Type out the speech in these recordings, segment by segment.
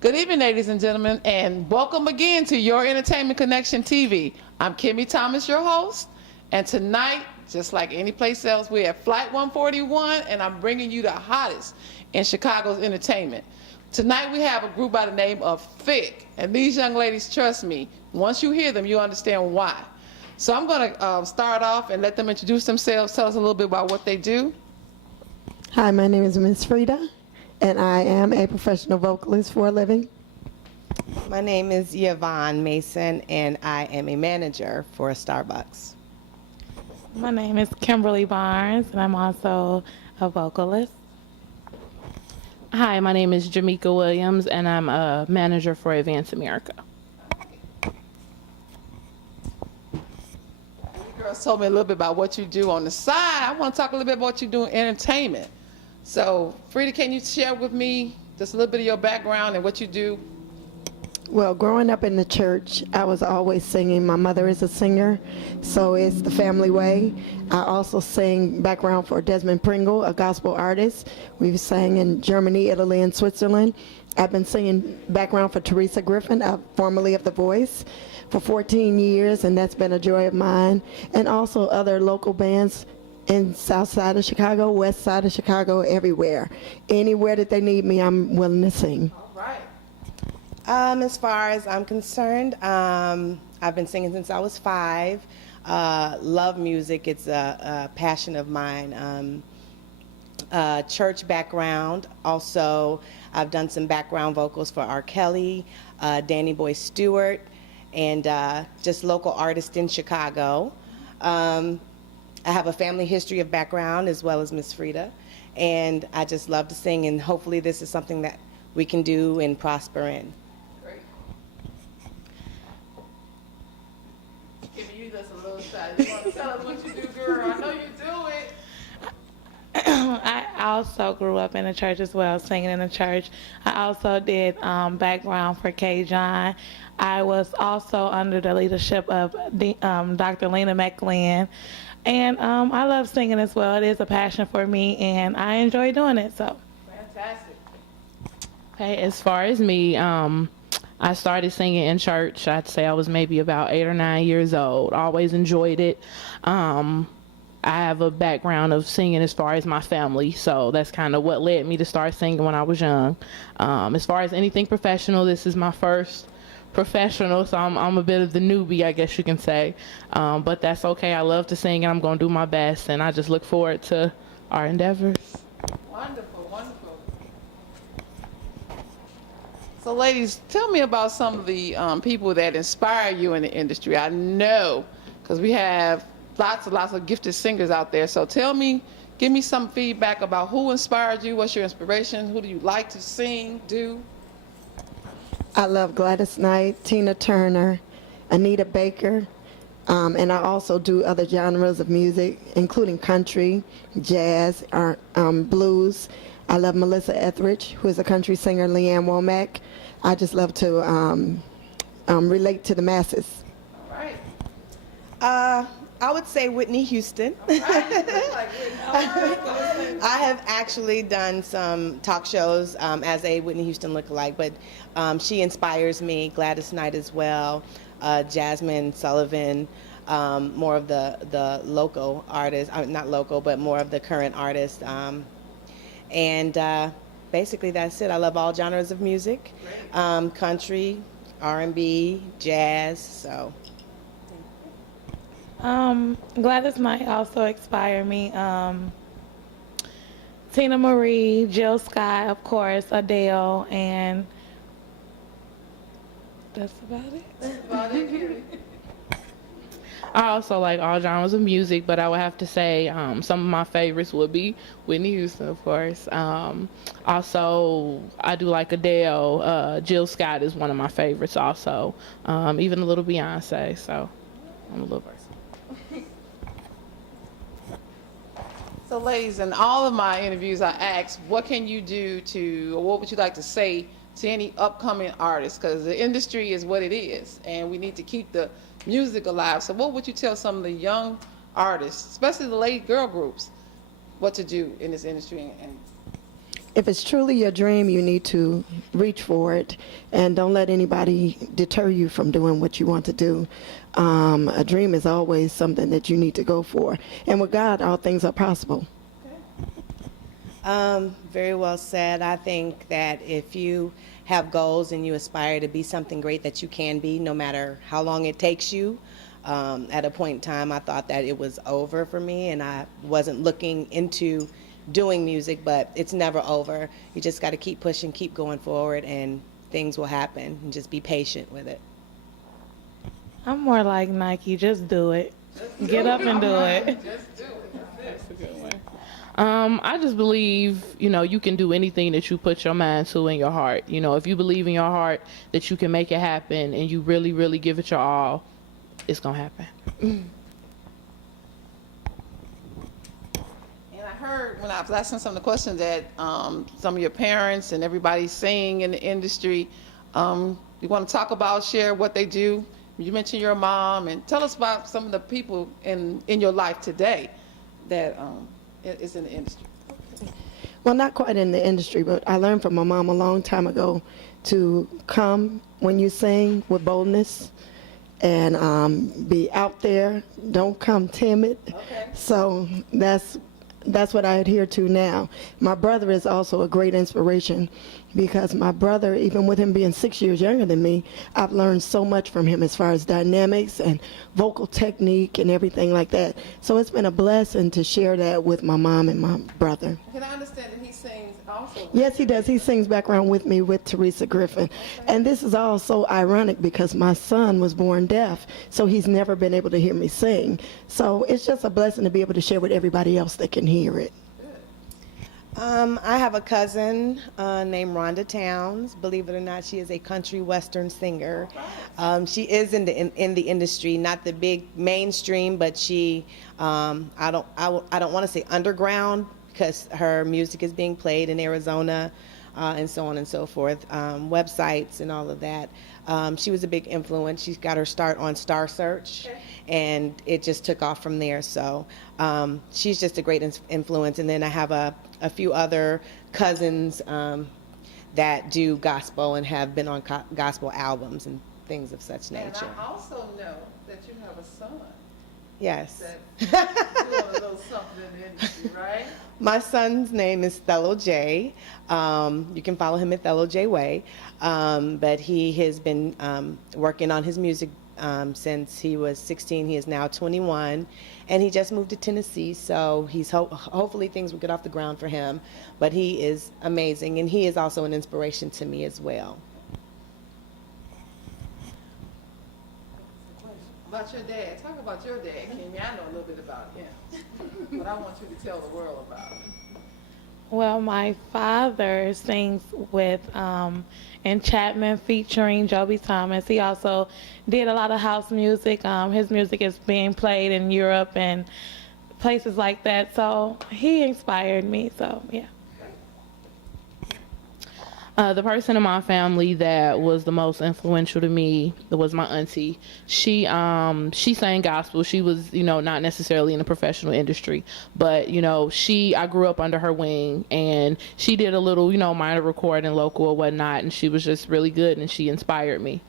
Good evening, ladies and gentlemen, and welcome again to Your Entertainment Connection TV. I'm Kimmy Thomas, your host, and tonight, just like any place else, we're at Flight 141, and I'm bringing you the hottest in Chicago's entertainment. Tonight we have a group by the name of Thique, and these young ladies, trust me, once you hear them, you understand why. So I'm going to start off and let them introduce themselves, tell us a little bit about what they do. Hi, my name is Miss Frida, and I am a professional vocalist for a living. My name is Yvonne Mason, and I am a manager for Starbucks. My name is Kimberly Barnes, and I'm also a vocalist. Hi, my name is Jamaica Williams, and I'm a manager for Advance America. You girls told me a little bit about what you do on the side. I want to talk a little bit about what you do in entertainment. So, Frida, can you share with me just a little bit of your background and what you do? Well, growing up in the church, I was always singing. My mother is a singer, so it's the family way. I also sing background for Desmond Pringle, a gospel artist. We've sang in Germany, Italy, and Switzerland. I've been singing background for Teresa Griffin, formerly of The Voice, for 14 years, and that's been a joy of mine. And also other local bands in south side of Chicago, west side of Chicago, everywhere. Anywhere that they need me, I'm willing to sing. All right. As far as I'm concerned, I've been singing since I was 5. Love music. It's a passion of mine. Church background. Also, I've done some background vocals for R. Kelly, Danny Boy Stewart, and just local artists in Chicago. I have a family history of background as well as Miss Frida, and I just love to sing, and hopefully this is something that we can do and prosper in. Great. Giving you just a little shot. You want to tell us what you do, girl? I know you do it. I also grew up in the church as well, singing in the church. I also did background for K. John. I was also under the leadership of Dr. Lena McLean. And I love singing as well. It is a passion for me, and I enjoy doing it. So, Fantastic. Okay, as far as me, I started singing in church. I'd say I was maybe about 8 or 9 years old. Always enjoyed it. I have a background of singing as far as my family, so that's kind of what led me to start singing when I was young. As far as anything professional, this is my first professional, so I'm a bit of the newbie, I guess you can say, but that's okay. I love to sing, and I'm going to do my best, and I just look forward to our endeavors. Wonderful, wonderful. So, ladies, tell me about some of the people that inspire you in the industry. I know, because we have lots and lots of gifted singers out there, so give me some feedback about who inspired you, what's your inspiration, who do you like to sing, do? I love Gladys Knight, Tina Turner, Anita Baker, and I also do other genres of music, including country, jazz, blues. I love Melissa Etheridge, who is a country singer, Leanne Womack. I just love to relate to the masses. All right. I would say Whitney Houston. I have actually done some talk shows as a Whitney Houston lookalike, but she inspires me. Gladys Knight as well, Jasmine Sullivan, more of the local artists, not local, but more of the current artists. And basically that's it. I love all genres of music, country, R&B, jazz, so. Gladys Knight also inspired me. Tina Marie, Jill Scott, of course, Adele, and that's about it. That's about it. I also like all genres of music, but I would have to say some of my favorites would be Whitney Houston, of course. Also, I do like Adele. Jill Scott is one of my favorites also. Even a little Beyonce, so I'm a little versatile. So, ladies, in all of my interviews, I ask, what can you do or what would you like to say to any upcoming artists? Because the industry is what it is, and we need to keep the music alive. So what would you tell some of the young artists, especially the lady girl groups, what to do in this industry? And if it's truly your dream, you need to reach for it, and don't let anybody deter you from doing what you want to do. A dream is always something that you need to go for, and with God, all things are possible. Very well said. I think that if you have goals and you aspire to be something great, that you can be, no matter how long it takes you. At a point in time, I thought that it was over for me, and I wasn't looking into doing music, but it's never over. You just got to keep pushing, keep going forward, and things will happen, and just be patient with it. I'm more like Nike, just do it. Get up and do it. Just do it. That's a good one. I just believe, you can do anything that you put your mind to in your heart. If you believe in your heart that you can make it happen and you really, really give it your all, it's going to happen. And I heard when I was asking some of the questions that some of your parents and everybody's saying in the industry, you want to talk about, share what they do. You mentioned your mom, and tell us about some of the people in your life today that is in the industry. Well, not quite in the industry, but I learned from my mom a long time ago to come when you sing with boldness and be out there. Don't come timid. Okay. So that's what I adhere to now. My brother is also a great inspiration because my brother, even with him being 6 years younger than me, I've learned so much from him as far as dynamics and vocal technique and everything like that. So it's been a blessing to share that with my mom and my brother. Can I understand that he sings also? Yes, he does. He sings background with me with Teresa Griffin. And this is all so ironic because my son was born deaf, so he's never been able to hear me sing. So it's just a blessing to be able to share with everybody else that can hear it. I have a cousin named Rhonda Towns. Believe it or not, she is a country western singer. She is in the industry, not the big mainstream, but she I don't want to say underground because her music is being played in Arizona and so on and so forth, websites and all of that. She was a big influence. She got her start on Star Search. Okay. And it just took off from there. So she's just a great influence. And then I have a few other cousins that do gospel and have been on gospel albums and things of such nature. And I also know that you have a son. Yes. That's doing a little something in the industry, right? My son's name is Thello J. You can follow him at Thello J Way. But he has been working on his music since he was 16. He is now 21, and he just moved to Tennessee, so he's hopefully things will get off the ground for him. But he is amazing, and he is also an inspiration to me as well. About your dad. Talk about your dad, Kimmy. I know a little bit about him, but I want you to tell the world about him. Well, my father sings with Enchantment featuring Joby Thomas. He also did a lot of house music. His music is being played in Europe and places like that. So he inspired me. So, yeah. The person in my family that was the most influential to me was my auntie. She sang gospel. She was, not necessarily in the professional industry, but, I grew up under her wing, and she did a little, minor recording local or whatnot, and she was just really good, and she inspired me.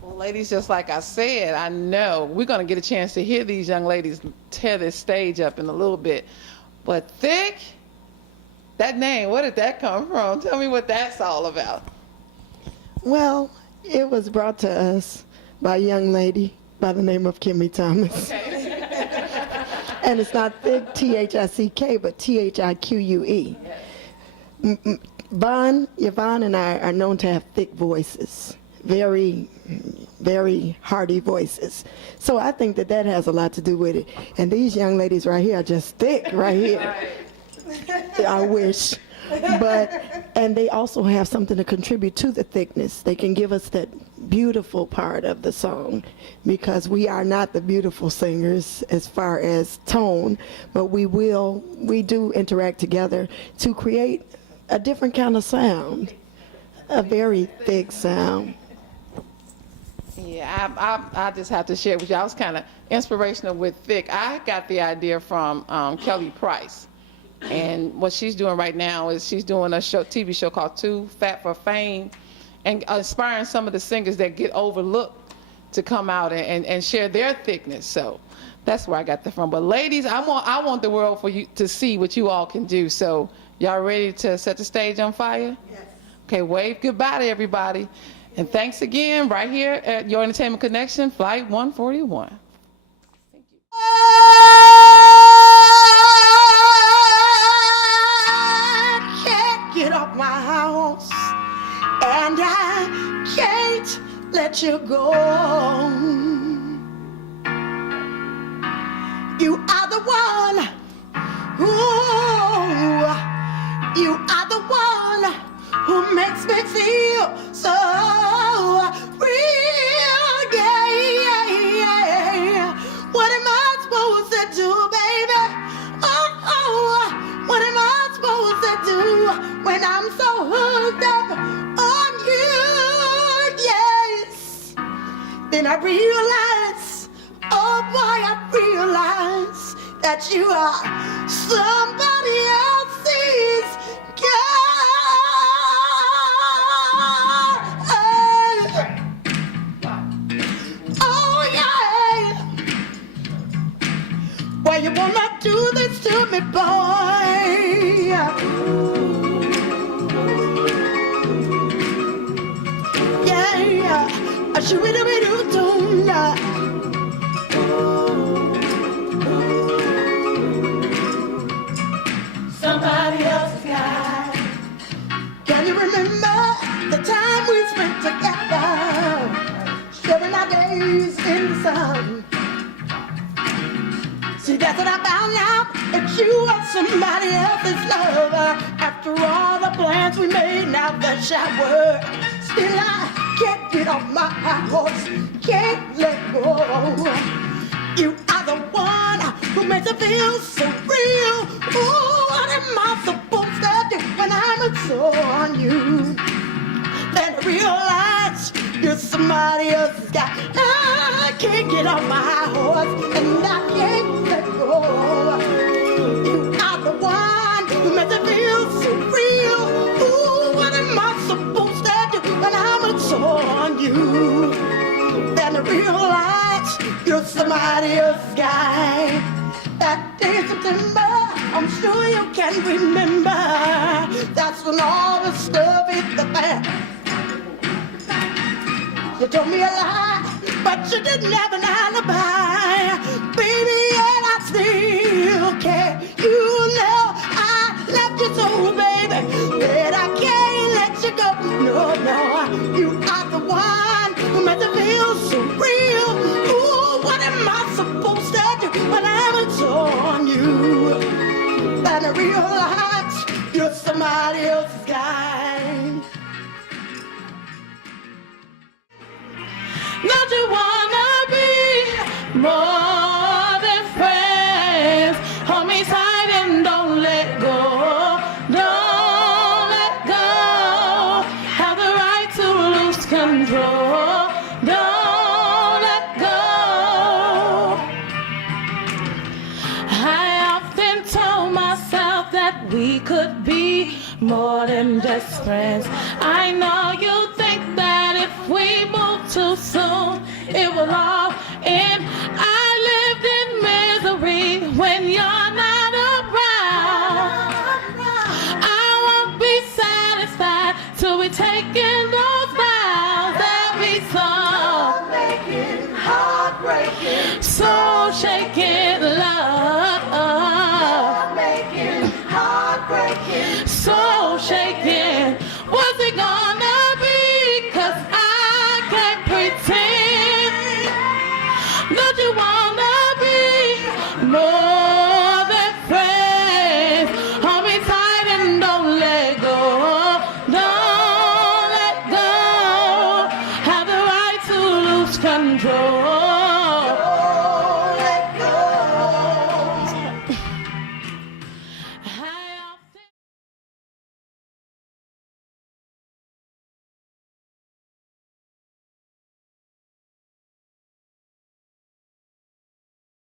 Well, ladies, just like I said, I know we're going to get a chance to hear these young ladies tear this stage up in a little bit, but Thique, that name, where did that come from? Tell me what that's all about. Well, it was brought to us by a young lady by the name of Kimmy Thomas. Okay. And it's not Thique, T-H-I-C-K, but T-H-I-Q-U-E. Yvonne and I are known to have thick voices, very, very hearty voices. So I think that has a lot to do with it. And these young ladies right here are just thick right here. Right. I wish. And they also have something to contribute to the thickness. They can give us that beautiful part of the song, because we are not the beautiful singers as far as tone, but we do interact together to create a different kind of sound, a very thick sound. Yeah, I just have to share with you. I was kind of inspirational with Thique. I got the idea from Kelly Price. And what she's doing right now is she's doing a TV show called Too Fat for Fame, and inspiring some of the singers that get overlooked to come out and share their thickness. So that's where I got that from. But ladies, I want the world for you to see what you all can do. So y'all ready to set the stage on fire? Yes. Okay, wave goodbye to everybody. And thanks again right here at Your Entertainment Connection, Flight 141. Thank you. I can't get off my house, and I can't let you go. You are the one, ooh, you are the one who makes me feel so real, yeah. What am I supposed to do, baby? Oh, what am I supposed to do when I'm so hooked up on you, yes? Then I realize, oh boy, I realize that you are somebody else's girl. Why you wanna do this to me, boy? Yeah, I should be doing that. Somebody else's guy. Can you remember the time we spent together, sharing our days in the sun? See, that's what I found out, that you are somebody else's lover. After all the plans we made, now the shower. Still I can't get off my horse, can't let go. You are the one who makes it feel so real. Ooh, what am I supposed to do when I'm so on you? Then I realize you're somebody else's guy. I can't get off my horse, and I can't let go. You are the one who makes it feel so real. Ooh, what am I supposed to do when I'm so on you? Then I realize you're somebody else's guy. That day in September, I'm sure you can remember. That's when all the stuff hit the fan. You told me a lie, but you didn't have an alibi. Baby, and I still care. You know I left you so, baby, that I can't let you go. No, you are the one who makes it feel so real. Ooh, what am I supposed to do when I'm so on you? Then I realize you're somebody else's guy. Don't you wanna be more than friends? Hold me tight and don't let go. Don't let go. Have the right to lose control. Don't let go. I often told myself that we could be more than just friends. I know you think that if we move too soon, it will all end.